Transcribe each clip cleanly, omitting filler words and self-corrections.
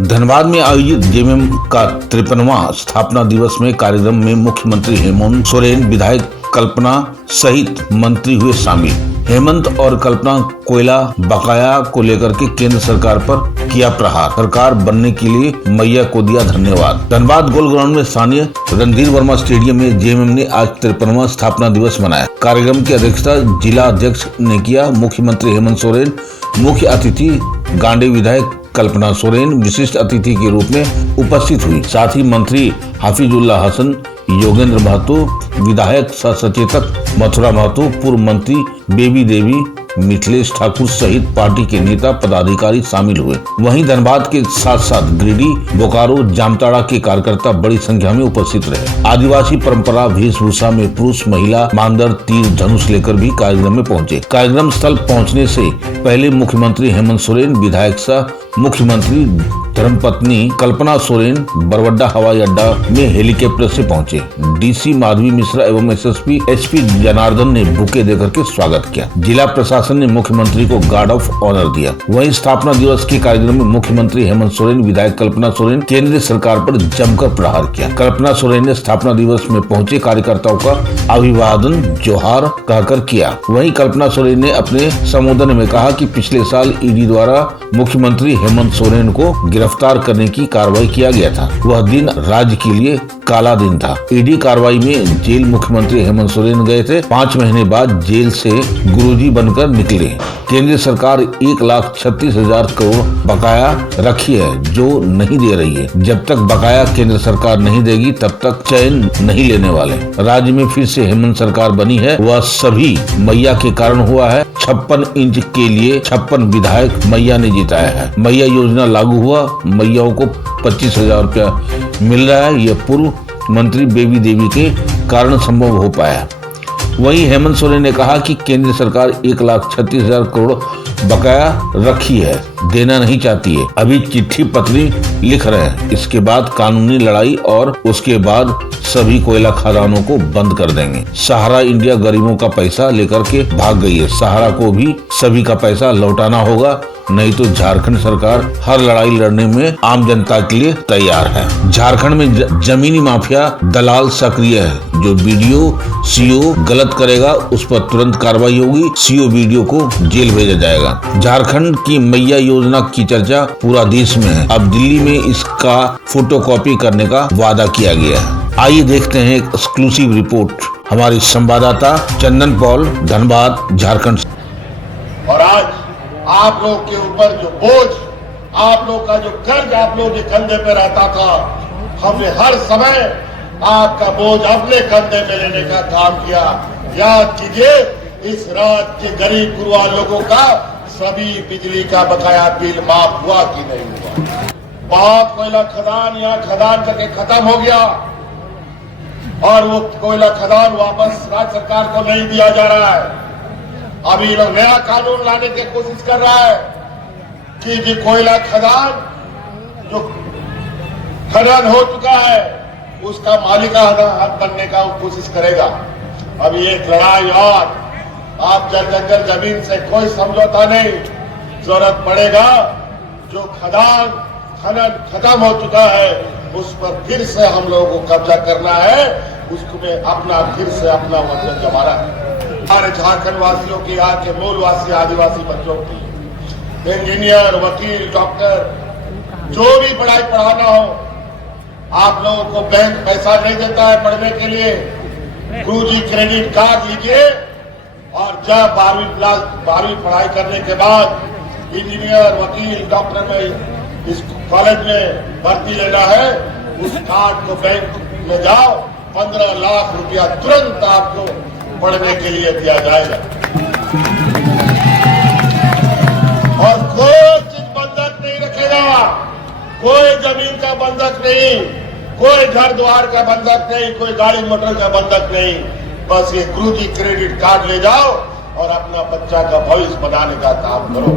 धनबाद में आयोजित जेएमएम का 53वां स्थापना दिवस में कार्यक्रम में मुख्यमंत्री हेमंत सोरेन, विधायक कल्पना सहित मंत्री हुए शामिल। हेमंत और कल्पना कोयला बकाया को लेकर के केंद्र सरकार पर किया प्रहार, सरकार बनने के लिए मैया को दिया धन्यवाद। धनबाद गोल ग्राउंड में स्थानीय रणधीर वर्मा स्टेडियम में जेएमएम ने आज 53वां स्थापना दिवस मनाया। कार्यक्रम की अध्यक्षता जिला अध्यक्ष ने किया। मुख्यमंत्री हेमंत सोरेन, मुख्य अतिथि गांडे विधायक कल्पना सोरेन विशिष्ट अतिथि के रूप में उपस्थित हुई। साथ ही मंत्री हाफिजुल्लाह हसन, योगेंद्र महतो, विधायक सह सचेतक मथुरा महतो, पूर्व मंत्री बेबी देवी, मिथिलेश ठाकुर सहित पार्टी के नेता पदाधिकारी शामिल हुए। वहीं धनबाद के साथ साथ गिरिडीह, बोकारो, जामताड़ा के कार्यकर्ता बड़ी संख्या में उपस्थित रहे। आदिवासी परंपरा वेशभूषा में पुरुष महिला मानदर तीर धनुष लेकर भी कार्यक्रम में पहुंचे। कार्यक्रम स्थल पहुंचने से पहले मुख्यमंत्री हेमंत सोरेन, विधायक सह मुख्यमंत्री धर्मपत्नी कल्पना सोरेन बरवड्डा हवाई अड्डा में हेलीकॉप्टर से पहुंचे। डीसी माधवी मिश्रा एवं एसपी जनार्दन ने बुके देकर के स्वागत किया। जिला प्रशासन ने मुख्यमंत्री को गार्ड ऑफ ऑनर दिया। वहीं स्थापना दिवस के कार्यक्रम में मुख्यमंत्री हेमंत सोरेन, विधायक कल्पना सोरेन केंद्र सरकार पर जमकर प्रहार किया। कल्पना सोरेन ने स्थापना दिवस में पहुंचे कार्यकर्ताओं का अभिवादन जोहार कहकर किया। वहीं कल्पना सोरेन ने अपने संबोधन में कहा कि पिछले साल ईडी द्वारा मुख्यमंत्री हेमंत सोरेन को गिरफ्तार करने की कार्रवाई किया गया था। वह दिन राज्य के लिए काला दिन था। ईडी कार्रवाई में जेल मुख्यमंत्री हेमंत सोरेन गए थे। 5 महीने बाद जेल से गुरुजी बनकर निकले। केंद्र सरकार 1,36,000 करोड़ बकाया रखी है जो नहीं दे रही है। जब तक बकाया केंद्र सरकार नहीं देगी तब तक चैन नहीं लेने वाले। राज्य में फिर से हेमंत सरकार बनी है, वह सभी मैया के कारण हुआ है। 56 इंच के लिए 56 विधायक मैया ने जिताया है। मैया योजना लागू हुआ, मैयाओं को 25,000 रुपया मिल रहा है। यह पूर्व मंत्री बेबी देवी के कारण संभव हो पाया। वहीं हेमंत सोरेन ने कहा कि केंद्र सरकार 1,36,000 करोड़ बकाया रखी है, देना नहीं चाहती है। अभी चिट्ठी पत्री लिख रहे हैं, इसके बाद कानूनी लड़ाई और उसके बाद सभी कोयला खदानों को बंद कर देंगे। सहारा इंडिया गरीबों का पैसा लेकर के भाग गई है। सहारा को भी सभी का पैसा लौटाना होगा, नहीं तो झारखंड सरकार हर लड़ाई लड़ने में आम जनता के लिए तैयार है। झारखंड में जमीनी माफिया दलाल सक्रिय है। जो वीडियो सीओ गलत करेगा उस पर तुरंत कार्रवाई होगी। सीओ वीडियो को जेल भेजा जाएगा। झारखंड की मैया योजना की चर्चा पूरा देश में है। अब दिल्ली में इसका फोटोकॉपी करने का वादा किया गया है। आइए देखते हैं एक एक्सक्लूसिव रिपोर्ट हमारे संवाददाता चंदन पॉल, धनबाद, झारखंड। और आज आप लोग के ऊपर जो बोझ, आप लोग का जो कर्ज आप लोग के कंधे पे रहता था, हमने हर समय आपका बोझ अपने कंधे पे लेने का काम किया। याद कीजिए, इस राज्य के गरीब गुरुआ लोगों का सभी बिजली का बकाया बिल माफ हुआ कि नहीं हुआ। बहुत कोयला खदान यहाँ खदान करके खत्म हो गया और वो कोयला खदान वापस राज्य सरकार को नहीं दिया जा रहा है। अभी लोग नया कानून लाने की कोशिश कर रहा है कि जो कोयला खदान जो खनन हो चुका है उसका मालिका हक बनने का कोशिश करेगा। अभी एक लड़ाई और, आप जंगल जमीन से कोई समझौता नहीं। जरूरत पड़ेगा जो खदान खनन खत्म हो चुका है उस पर फिर से हम लोगों को कब्जा करना है, उसको में अपना फिर से अपना वतन जमाना है। हमारे झारखंड वासियों की, यहाँ के मूलवासी आदिवासी बच्चों की, इंजीनियर, वकील, डॉक्टर, जो भी पढ़ाई पढ़ाना हो, आप लोगों को बैंक पैसा नहीं देता है पढ़ने के लिए। गुरुजी क्रेडिट कार्ड लीजिए और जब 12वीं पढ़ाई करने के बाद इंजीनियर, वकील, डॉक्टर में इस कॉलेज में भर्ती लेना है, उस कार्ड को बैंक में जाओ, 15 लाख रुपया तुरंत आपको पढ़ने के लिए दिया जाएगा। और कोई चीज बंधक नहीं रखेगा, कोई जमीन का बंधक नहीं, कोई घर द्वार का बंधक नहीं, कोई गाड़ी मोटर का बंधक नहीं। बस ये गुरुजी क्रेडिट कार्ड ले जाओ और अपना बच्चा का भविष्य बनाने का काम करो।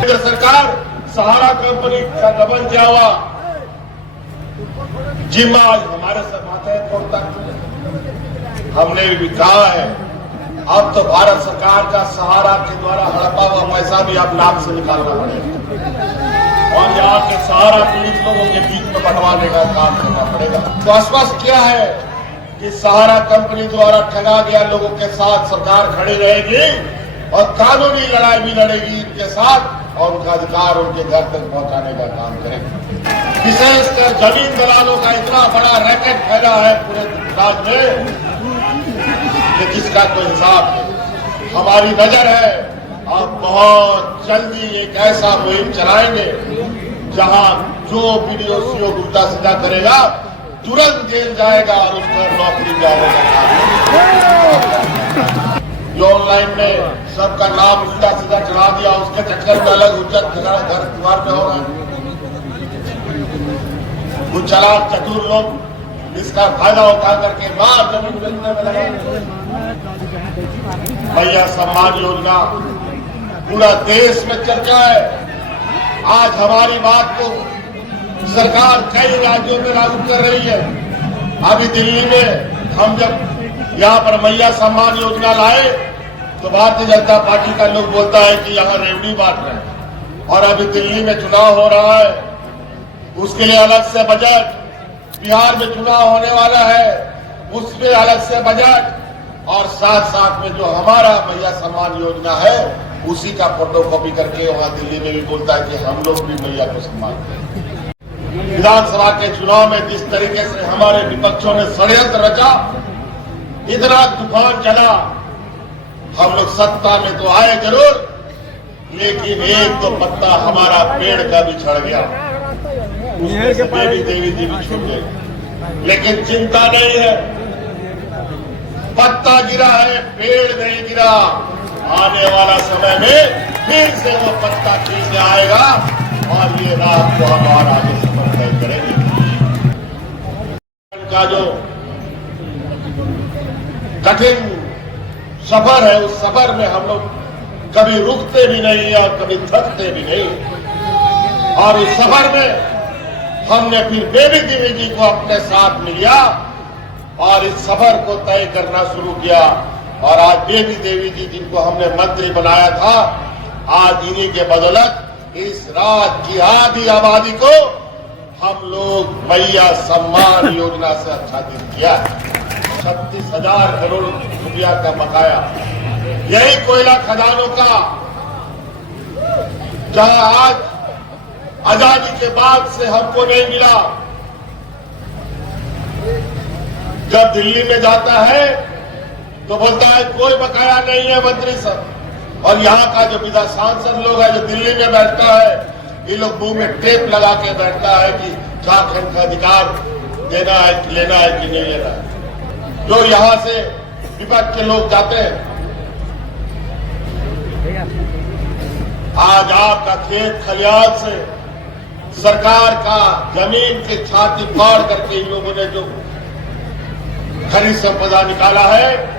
केंद्र सरकार सहारा कंपनी का दमन किया हुआ जिम्मा हमारे सर माथे छोड़ता। हमने भी कहा है अब तो भारत सरकार का सहारा के द्वारा हड़पा हुआ पैसा भी अब नाम से निकालना पड़ेगा। और यहाँ के सहारा पीड़ित लोगों के बीच में बंटवाने का काम करना पड़ेगा। तो आश्वस्त किया है कि सहारा कंपनी द्वारा ठगा गया लोगों के साथ सरकार खड़ी रहेगी और कानूनी लड़ाई भी लड़ेगी इनके साथ और उनका अधिकार उनके घर तक पहुंचाने का काम करेगी। विशेषकर जमीन दलालों का इतना बड़ा रैकेट फैला है पूरे राज्य में कि जिसका कोई हिसाब नहीं। हमारी नजर है अब बहुत जल्दी एक ऐसा मुहिम चलाएंगे जहां जो वीडियो सीओ उल्टा सीधा करेगा तुरंत जेल जाएगा और उस पर नौकरी जाएगा। जो ऑनलाइन में सबका नाम उल्टा सीधा चढ़ा दिया उसके चक्कर में अलग उज्जत घर द्वार में होगा। कुछ चालाक चतुर लोग इसका फायदा उठा करके बाहर जमीन बेचने में लगे। भैया सम्मान योजना पूरा देश में चर्चा है। आज हमारी बात को सरकार कई राज्यों में लागू कर रही है। अभी दिल्ली में हम जब यहाँ पर मैया सम्मान योजना लाए तो भारतीय जनता पार्टी का लोग बोलता है कि यहाँ रेवड़ी बांट रहे हैं। और अभी दिल्ली में चुनाव हो रहा है, उसके लिए अलग से बजट, बिहार में चुनाव होने वाला है उसमें अलग से बजट, और साथ साथ में जो हमारा मैया सम्मान योजना है उसी का फोटोकॉपी करके वहां दिल्ली में भी बोलता है कि हम लोग भी मैया को सम्मान करें। विधानसभा के चुनाव में जिस तरीके से हमारे विपक्षों ने षड्यंत्र रचा, इतना तूफान चला, हम लोग सत्ता में तो आए जरूर लेकिन एक तो पत्ता हमारा पेड़ का भी झड़ गया, उसमें से देवी जी भी छूट गए। लेकिन चिंता नहीं है, पत्ता गिरा है पेड़ नहीं गिरा। आने वाला समय में फिर से वो पत्ता खिल के आएगा और ये रात को हम और आगे सफर तय करेंगे। का जो कठिन सफर है उस सफर में हम लोग कभी रुकते भी नहीं और कभी थकते भी नहीं। और उस सफर में हमने फिर बेबी देवी जी को अपने साथ लिया और इस सफर को तय करना शुरू किया। और आज बेबी देवी जी जिनको हमने मंत्री बनाया था, आज इन्हीं के बदौलत इस राज्य की आधी आबादी को हम लोग मैया सम्मान योजना से आच्छादित किया। 36,000 करोड़ रुपया का बकाया, यही कोयला खदानों का, जहां आज आजादी के बाद से हमको नहीं मिला। जब दिल्ली में जाता है तो बोलता है कोई बकाया नहीं है मंत्री साहब, और यहाँ का जो विधान सांसद लोग है जो दिल्ली में बैठता है, ये लोग मुंह में टेप लगा के बैठता है कि झारखंड का अधिकार देना है कि लेना है कि नहीं लेना है। जो यहाँ से विपक्ष के लोग जाते हैं, आज आपका खेत खलियान से सरकार का जमीन की छाती फाड़ करके इन लोगों ने जो खनिज संपदा निकाला है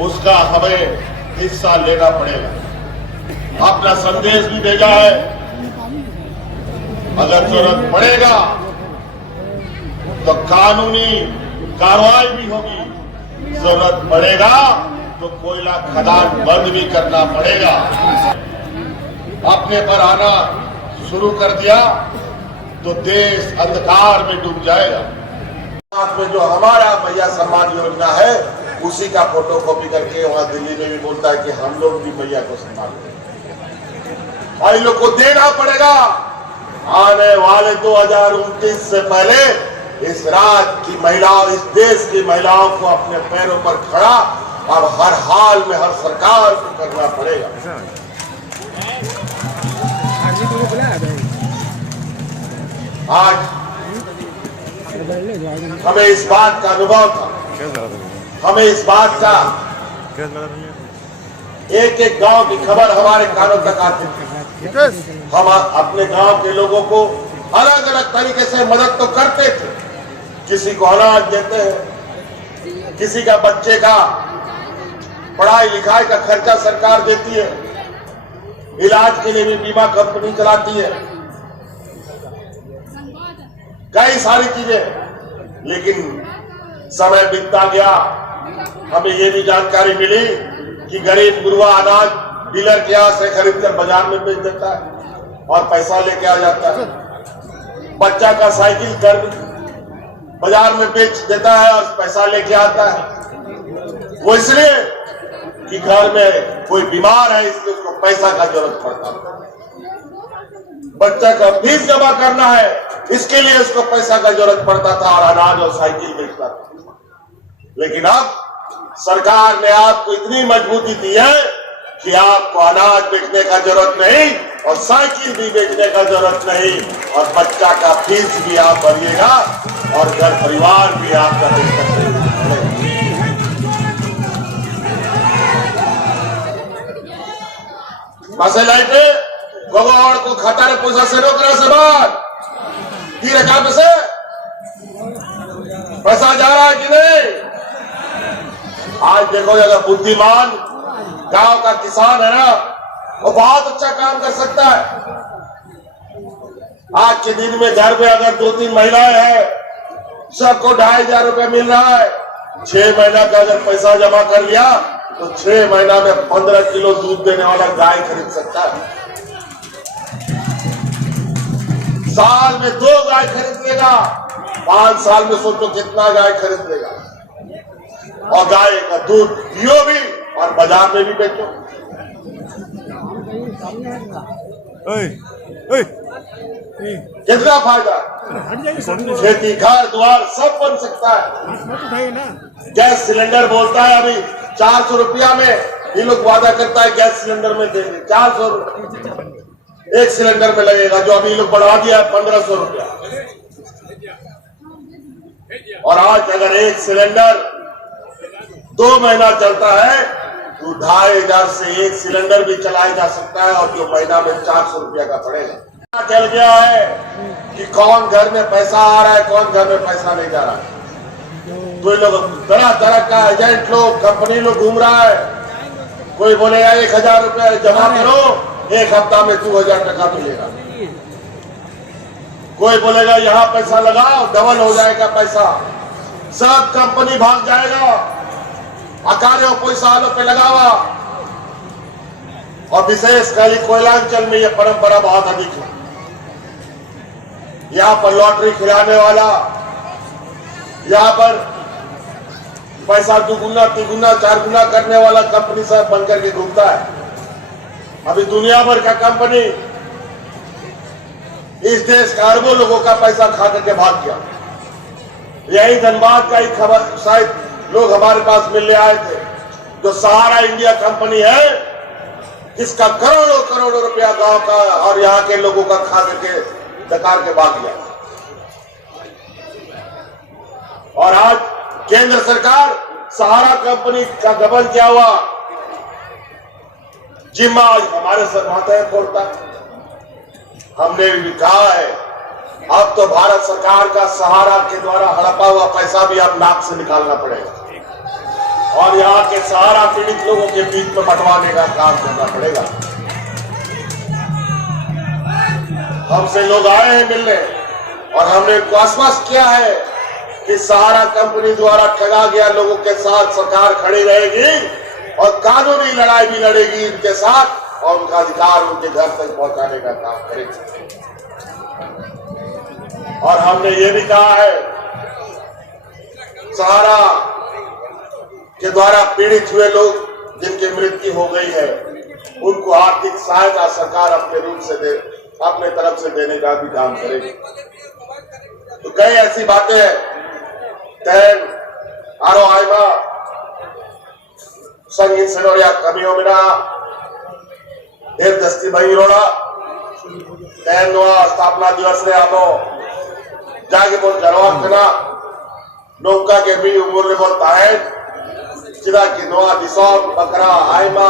उसका हमें हिस्सा लेना पड़ेगा। अपना संदेश भी भेजा है, अगर जरूरत पड़ेगा तो कानूनी कार्रवाई भी होगी, जरूरत पड़ेगा तो कोयला खदान बंद भी करना पड़ेगा। अपने पर आना शुरू कर दिया तो देश अंधकार में डूब जाएगा। साथ में जो हमारा मैया सम्मान योजना है उसी का फोटोकॉपी करके वहां दिल्ली में भी बोलता है कि हम लोग भी मैया को सम्मान करेंगे और इन लोग को देना पड़ेगा। आने वाले 2029 से पहले इस राज्य की महिलाओं, इस देश की महिलाओं को अपने पैरों पर खड़ा और हर हाल में हर सरकार को करना पड़ेगा। आज हमें इस बात का अनुभव था, हमें इस बात का एक एक गांव की खबर हमारे कानों तक आती थी। हम अपने गांव के लोगों को अलग अलग तरीके से मदद तो करते थे, किसी को अनाज देते हैं, किसी का बच्चे का पढ़ाई लिखाई का खर्चा सरकार देती है, इलाज के लिए भी बीमा कंपनी चलाती है, कई सारी चीजें। लेकिन समय बीतता गया, हमें ये भी जानकारी मिली कि गरीब गुरबा अनाज डीलर के यहां से खरीद कर बाजार में बेच देता है। और पैसा लेके आ जाता है। बच्चा का साइकिल कर बाजार में बेच देता है और पैसा लेके आता है। वो इसलिए कि घर में कोई बीमार है, इसलिए उसको पैसा का जरूरत पड़ता है। बच्चा का फीस जमा करना है, इसके लिए उसको पैसा का जरूरत पड़ता था और अनाज और साइकिल बेचता था। लेकिन अब सरकार ने आपको इतनी मजबूती दी है कि आपको अनाज बेचने का जरूरत नहीं और साइकिल भी बेचने का जरूरत नहीं और बच्चा का फीस भी आप भरिएगा और घर परिवार भी आपका देख सकते हैं। लाइटे गोगोड़ को खतर पैसा से रोक रहा सवाल की रखा पैसा जा रहा है कि नहीं? आज देखो अगर बुद्धिमान गांव का किसान है ना, वो बहुत अच्छा काम कर सकता है। आज के दिन में घर में अगर 2-3 महिलाएं हैं, सबको 2500 रुपए मिल रहा है। 6 महीना का अगर पैसा जमा कर लिया तो 6 महीना में 15 किलो दूध देने वाला गाय खरीद सकता है। साल में 2 गाय खरीद लेगा, 5 साल में सोचो कितना गाय खरीद लेगा। और गाय का दूध पियो भी और बाजार में भी बेचो। कितना फायदा, खेती घर द्वार सब बन सकता है। गैस सिलेंडर बोलता है अभी 400 रुपया में, ये लोग वादा करता है गैस सिलेंडर में देंगे 400 एक सिलेंडर में लगेगा, जो अभी लोग बढ़ा दिया है 1500 रुपया। और आज अगर एक सिलेंडर 2 महीना चलता है तो 2500 से एक सिलेंडर भी चलाया जा सकता है और जो महीना में 400 रुपया का पड़ेगा। चल गया है कि कौन घर में पैसा आ रहा है, कौन घर में पैसा नहीं जा रहा है। कोई लोग तरह तरह का एजेंट लोग, कंपनी लोग घूम रहा है। कोई बोलेगा 1000 रुपया जमा करो, 1 हफ्ता में 2000 टका मिलेगा। कोई बोलेगा यहाँ पैसा लगाओ, डबल हो जाएगा पैसा। सब कंपनी भाग जाएगा, अकार्य पैसा आलो पे लगावा। और विशेष कर कोयलांचल में यह परंपरा बहुत अधिक है। यहाँ पर लॉटरी खिलाने वाला, यहाँ पर पैसा 2 गुना 3 गुना 4 गुना करने वाला कंपनी सब बनकर के घूमता है। अभी दुनिया भर का कंपनी इस देश का अरबों लोगों का पैसा खा करके भाग गया। यही धनबाद का एक खबर शायद लोग हमारे पास मिलने आए थे, जो सहारा इंडिया कंपनी है, इसका करोड़ों करोड़ों रुपया गांव का और यहाँ के लोगों का खा करके डकार के भाग गया। और आज केंद्र सरकार सहारा कंपनी का गबन किया हुआ जिम्मा हमारे सर माथे फोड़ता। हमने भी कहा है अब तो भारत सरकार का सहारा के द्वारा हड़पा हुआ पैसा भी अब नाक से निकालना पड़ेगा और यहाँ के सहारा पीड़ित लोगों के बीच में बंटवाने का काम करना पड़ेगा। हमसे लोग आए हैं मिलने और हमने उनको आश्वस्त किया है कि सहारा कंपनी द्वारा ठगा गया लोगों के साथ सरकार खड़ी रहेगी और कानूनी लड़ाई भी लड़ेगी इनके साथ और उनका अधिकार उनके घर तक पहुंचाने का काम करेगी। और हमने ये भी कहा है सहारा के द्वारा पीड़ित हुए लोग जिनकी मृत्यु हो गई है उनको आर्थिक सहायता सरकार अपने रूप से अपने तरफ से देने का भी काम करेगी। तो कई ऐसी बातें हैं तैन आरो आयमा संगीत सनोरिया कमियों में ना देव दस्ती भाई रोड़ा तैन नोआ स्थापना दिवस रे आपो जाके बोल जरवाब करना नौका के भी उम्र बोल ताहे चिदा की नोआ दिसोम बकरा आयमा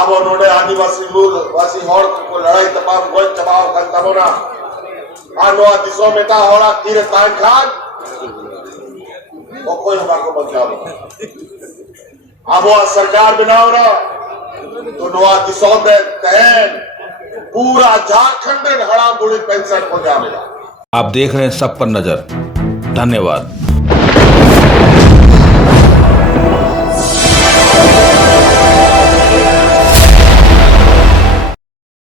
आबो नोडे आदिवासी मूल वासी हॉर को लड़ाई तमाम गोल चबाव करता होना नोआ दिसों में ता होड़ा तीर तान खान वो कोई हमारे को बचाओ आबो सरकार बनाओ ना तो नोआ दिसों में तहन पूरा झारखंड हड़ा बुढ़ी पेंशन हो जाएगा। आप देख रहे हैं सब पर नजर। धन्यवाद।